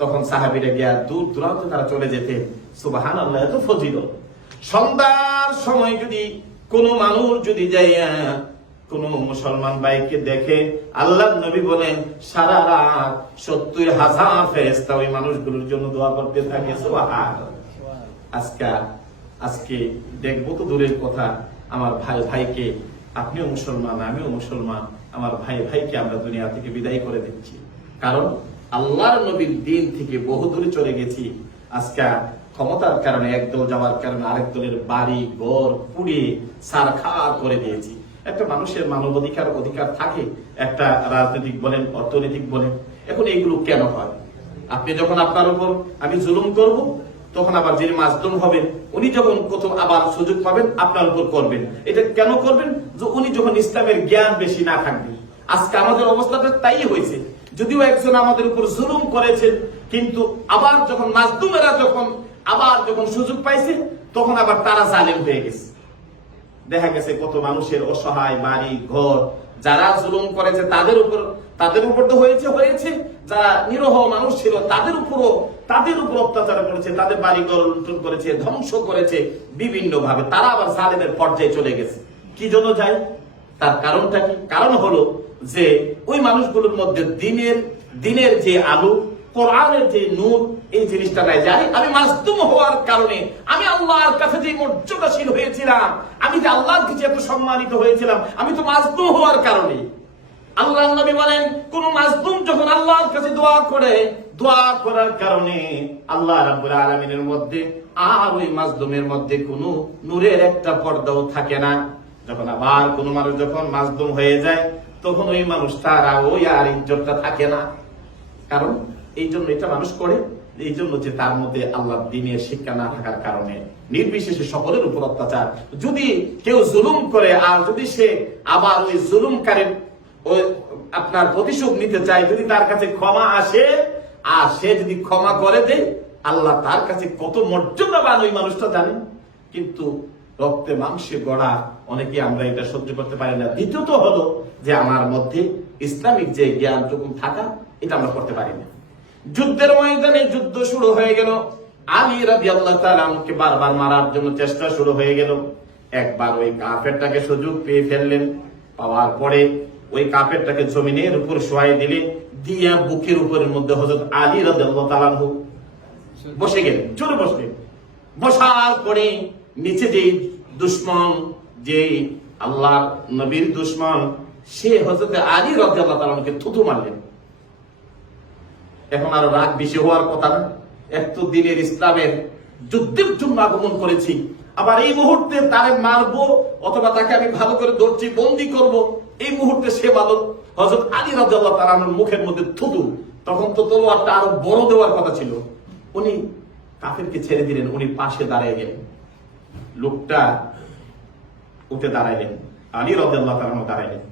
তখন সাহাবিরা গিয়া দূর দূরান্ত তারা চলে যেতে সুবাহান আল্লাহ এত ফজিল সন্ধ্যার সময় যদি কোনো মানুষ যদি যাইয়া কোন মুসলমান ভাইকে দেখে আল্লাহ নবী বলেন সারা রাত সত্তর হাজার ফেরেস্তা ওই মানুষগুলোর জন্য দোয়া করতে থাকে। আজকে আজকে দেখব তো দূরের কথা, আমার ভাই ভাইকে, আপনিও মুসলমান, আমিও মুসলমান, আমার ভাই ভাইকে আমরা দুনিয়া থেকে বিদায় করে দিচ্ছি। কারণ আল্লাহর নবীর দিন থেকে বহু দূরে চলে গেছি। আজকে ক্ষমতার কারণে একদল যাওয়ার কারণে আরেক দলের বাড়ি, ঘর পুড়িয়ে সারখার করে দিয়েছি। একটা মানুষের মানবাধিকার অধিকার থাকে, একটা রাজনৈতিক বলেন, অর্থনৈতিক বলেন, এখন এইগুলো কেন হয়? আপনি যখন আপনার উপর আমি জুলুম করব, তখন আবার যিনি মাসদুম হবেন, উনি যখন প্রথম আবার সুযোগ পাবেন, আপনার উপর করবেন। এটা কেন করবেন? যে উনি যখন ইসলামের জ্ঞান বেশি না থাকবে। আজকে আমাদের অবস্থাটা তাই হয়েছে। যদিও একজন আমাদের উপর জুলুম করেছেন, কিন্তু আবার যখন মাসদুমেরা যখন, আবার যখন সুযোগ পাইছে, তখন আবার তারা জালেম হয়ে গেছে। দেখা গেছে কত মানুষের অসহায় বাড়ি, ঘর, যারা জুলুম করেছে তাদের উপর তাদের উপর তো হয়েছে হয়েছে। যারা নিরহ মানুষ ছিল, তাদের উপরও, তাদের উপর অত্যাচার করেছে, তাদের বাড়ি ঘর লুণ্ঠন করেছে, ধ্বংস করেছে বিভিন্ন ভাবে তারা আবার জালেমের পর্যায়ে চলে গেছে। কি জন্য যায়? তার কারণটা কি? কারণ হলো যে ওই মানুষগুলোর মধ্যে দিনের দিনের যে আলো, কোরআনের যে নূর, এই জিনিসটা নাই। যাই আমি হওয়ার কারণে আমি আল্লাহর কাছে যে মর্যাদাশীল হয়েছিলাম, আমি যে আল্লাহর কাছে এত সম্মানিত হয়েছিলাম, আমি তো হওয়ার কারণে। আল্লাহ নবী বলেন, কোন যখন আল্লাহর কাছে দোয়া করে, দোয়া করার কারণে আল্লাহ রাব্বুল আলামিনের মধ্যে আর ওই মাসদুমের মধ্যে কোনো নূরের একটা পর্দাও থাকে না। যখন আবার কোন মানুষ যখন মাসদুম হয়ে যায়, তখন ওই মানুষ তারা ওই আর ইজ্জতটা থাকে না। কারণ এই জন্য এটা মানুষ করে। এই জন্য যে তার মধ্যে আল্লাহ দিনের শিক্ষা না থাকার কারণে নির্বিশেষে সকলের উপর অত্যাচার। যদি কেউ জুলুম করে আর যদি সে আবার ওই জুলুমকারীর ওই আপনার প্রতিশোধ নিতে চায়, যদি তার কাছে ক্ষমা আসে, আর সে যদি ক্ষমা করে দেয়, আল্লাহ তার কাছে কত মর্যাদাবান ওই মানুষটা জানেন। কিন্তু রক্তে মাংসে গড়া অনেকে আমরা এটা সহ্য করতে পারি না। দ্বিতীয়ত হলো যে আমার মধ্যে ইসলামিক যে জ্ঞানটুকু থাকা, এটা আমরা করতে পারি না। যুদ্ধের ময়দানে যুদ্ধ শুরু হয়ে গেল। আলী রাজি আল্লাহ তালকে বারবার মারার জন্য চেষ্টা শুরু হয়ে গেল। একবার ওই কাফেরটাকে সুযোগ পেয়ে ফেললেন। পাওয়ার পরে ওই কাফেরটাকে জমিনের উপর শোয়াই দিলে, দিয়া বুকের উপরের মধ্যে হজরত আলী রাজি বসে গেলেন চলে বসলেন। বসার পরে নিচে যে দুশ্মন যে আল্লাহ নবীর দুশ্মন, সে হজরত আলী রাজি আল্লাহ থুতু মারলেন। এখন আরও রাগ বেশি হওয়ার কথা না? এত দিনের ইসলামের যুদ্ধের জন্য আগমন করেছি। আবার এই মুহূর্তে তারে মারবো, অথবা তাকে আমি ভালো করে ধরছি, বন্দি করব। এই মুহূর্তে সে ভালো হজরত আলী রাজ্লাহ তালানোর মুখের মধ্যে থুতু। তখন তো তলোয়ারটা আরও বড় দেওয়ার কথা ছিল। উনি কাফেরকে ছেড়ে দিলেন, উনি পাশে দাঁড়িয়ে গেলেন। লোকটা উঠে দাঁড়াইলেন। আলী রাজ্লাহ তালানো দাঁড়াইলেন।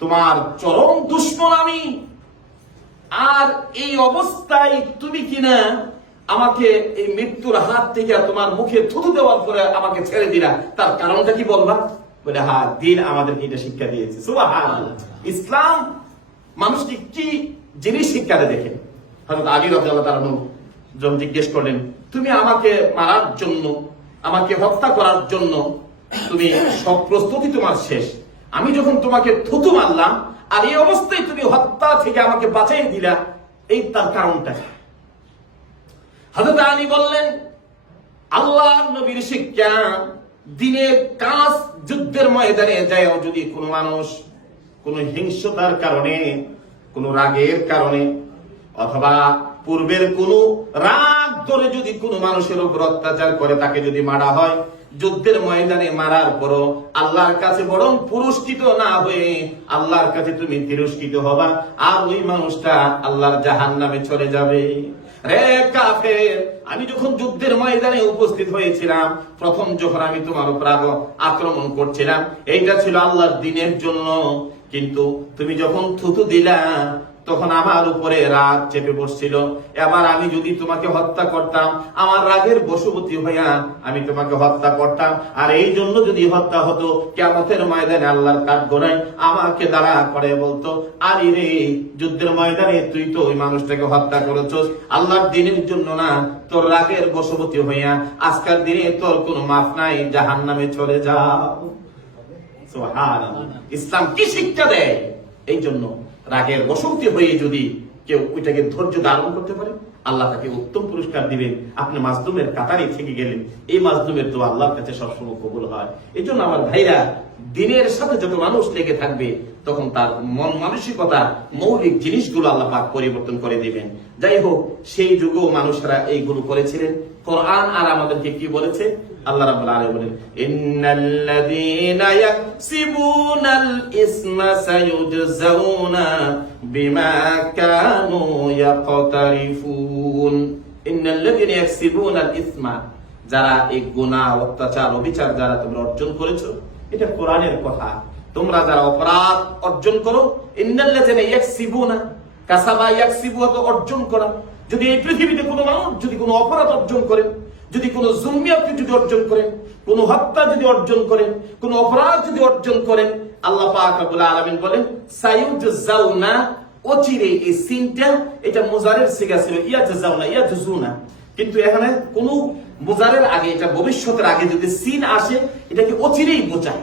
তোমার চরম দুশ্মন আমি। আর এই অবস্থায় তুমি কিনা আমাকে এই মৃত্যুর হাত থেকে তোমার মুখে থুতু দেওয়ার পরে আমাকে ছেড়ে দিলা। তার কারণটা কি বলবা? বলে হা দিন আমাদেরকে এটা শিক্ষা দিয়েছে। ইসলাম মানুষকে কি জিনিস শিক্ষা দেখেন হযরত আলী রাদিয়াল্লাহু তাআলা জন জিজ্ঞেস করলেন, তুমি আমাকে মারার জন্য আমাকে হত্যা করার জন্য তুমি সব প্রস্তুতি তোমার শেষ আমি যখন তোমাকে থুতু মারলাম, আর এই অবস্থায় তুমি হত্যা থেকে আমাকে বাঁচাই দিলা, এই তার কারণটা কি? হযরত আলী বললেন নবীর শিক্ষা কাজ যুদ্ধের ময়দানে যায় যদি কোনো মানুষ কোন হিংসতার কারণে, কোন রাগের কারণে, অথবা পূর্বের কোন রাগ ধরে যদি কোনো মানুষের উপর অত্যাচার করে, তাকে যদি মারা হয়, যুদ্ধের ময়দানে মারার পরও আল্লাহর কাছে বরং পুরস্কৃত না হয়ে আল্লাহর কাছে তুমি তিরস্কৃত হবা, আর ওই মানুষটা আল্লাহর জাহান নামে চলে যাবে। রে কাফের, আমি যখন যুদ্ধের ময়দানে উপস্থিত হয়েছিলাম, প্রথম যখন আমি তোমার উপর আক্রমণ করছিলাম, এইটা ছিল আল্লাহর দিনের জন্য। কিন্তু তুমি যখন থুতু দিলা তখন আমার উপরে রাগ চেপে বসছিল। এবার আমি যদি তোমাকে হত্যা করতাম, আমার রাগের বশবতী হইয়া আমি তোমাকে হত্যা করতাম। আর এই জন্য যদি হত্যা হতো, কেমতের ময়দানে আল্লাহর কাঠ আমাকে দাঁড়া করে বলতো, আরে রে, যুদ্ধের ময়দানে তুই তো ওই মানুষটাকে হত্যা করেছস। আল্লাহর দিনের জন্য না, তোর রাগের বশবতী হইয়া আজকাল দিনে তোর কোনো মাফ নাই জাহান নামে চলে যাও। ইসলাম কি শিক্ষা দেয়? এই জন্য। রাগের বসন্তি হয়ে যদি কেউ ওইটাকে ধৈর্য ধারণ করতে পারে, আল্লাহ তাকে উত্তম পুরস্কার দিবেন। আপনি মাজলুমের কাতারে থেকে গেলেন। এই মাজলুমের তো আল্লাহর কাছে সবসময় কবুল হয়। এই জন্য আমার ভাইরা, দিনের সাথে যত মানুষ লেগে থাকবে, তখন তার মন মানসিকতা, মৌলিক জিনিসগুলো আল্লাহ পাক পরিবর্তন করে দিবেন। যাই হোক, সেই যুগেও মানুষরা এইগুলো করেছিলেন। কোরআন আর আমাদেরকে কি বলেছে? আল্লাহ রাব্বুল আলামিন বলেন, ইন্নাল্লাযীনা ইয়াকসিবুনাল ইসমা সায়ুজজাউনা বিমা কানু ইয়াকতারিফুন। ইন্নাল্লাযীনা ইয়াকসিবুনাল ইসমা যারা এই গুনাহ, অত্যাচার, অবিচার যারা তোমরা অর্জন করেছ, এটা কোরআনের কথা। তোমরা যারা অপরাধ অর্জন করো, ইন্নাল্লাযীনা ইয়াকসিবুনা কাসাবা ইয়াকসিবু অর্জন করা। যদি এই পৃথিবীতে কোনো মানুষ, যদি কোনো অপরাধ অর্জন করেন যদি কোনো জুমিয়াকে যদি অর্জন করেন, কোনো হত্যা যদি অর্জন করেন, কোনো অপরাধ যদি অর্জন করেন, আল্লাহ পাক রব্বুল আলামিন বলেন সায়ুজজাউনা অচিরে এই সিনটা, এটা মুজারের সিগা ছিল কিন্তু এখানে কোনো মুজারের আগে, এটা ভবিষ্যতের আগে যদি সিন আসে, এটাকে অচিরেই বোঝায়।